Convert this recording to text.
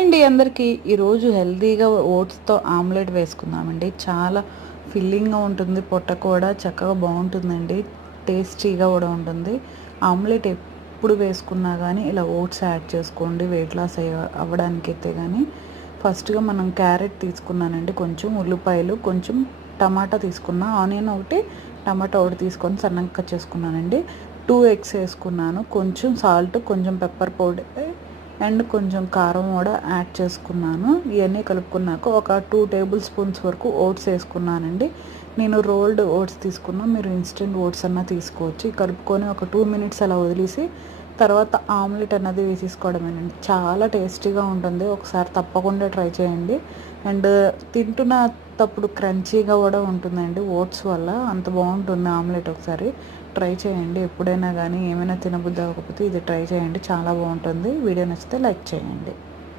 అండి అందరికీ ఈరోజు హెల్తీగా ఓట్స్తో ఆమ్లెట్ వేసుకుందామండి. చాలా ఫిల్లింగ్గా ఉంటుంది, పొట్ట కూడా చక్కగా బాగుంటుందండి, టేస్టీగా కూడా ఉంటుంది. ఆమ్లెట్ ఎప్పుడు వేసుకున్నా కానీ ఇలా ఓట్స్ యాడ్ చేసుకోండి, వెయిట్ లాస్ అవ్వడానికైతే. కానీ ఫస్ట్గా మనం క్యారెట్ తీసుకున్నానండి, కొంచెం ఉల్లిపాయలు, కొంచెం టమాటా తీసుకున్నా, ఆనియన్ ఒకటి, టమాటా ఒకటి తీసుకొని సన్నగా కట్ చేసుకున్నానండి. 2 ఎగ్స్ వేసుకున్నాను, కొంచెం సాల్ట్, కొంచెం పెప్పర్ పౌడర్ అండ్ కొంచెం కారం కూడా యాడ్ చేసుకున్నాను. ఇవన్నీ కలుపుకున్నాక ఒక 2 టేబుల్ స్పూన్స్ వరకు ఓట్స్ వేసుకున్నానండి. నేను రోల్డ్ ఓట్స్ తీసుకున్నా, మీరు ఇన్స్టెంట్ ఓట్స్ అన్నా తీసుకోవచ్చు. కలుపుకొని ఒక 2 మినిట్స్ అలా వదిలేసి తర్వాత ఆమ్లెట్ అన్నది వేసేసుకోవడమేనండి. చాలా టేస్టీగా ఉంటుంది, ఒకసారి తప్పకుండా ట్రై చేయండి. అండ్ తింటున్నప్పుడు క్రంచీగా కూడా ఉంటుందండి, ఓట్స్ వల్ల అంత బాగుంటుంది ఆమ్లెట్. ఒకసారి ట్రై చేయండి, ఎప్పుడైనా కానీ ఏమైనా తినబుద్ధి అవ్వకపోతే ఇది ట్రై చేయండి, చాలా బాగుంటుంది. వీడియో నచ్చితే లైక్ చేయండి.